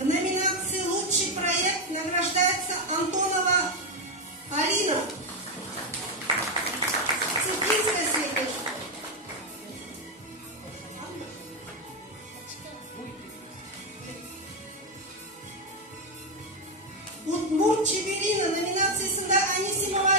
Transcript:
В номинации «Лучший проект» награждается Антонова Алина. Цукинская средняя школа. Удмурт Чеберина, номинация Сында Анисимова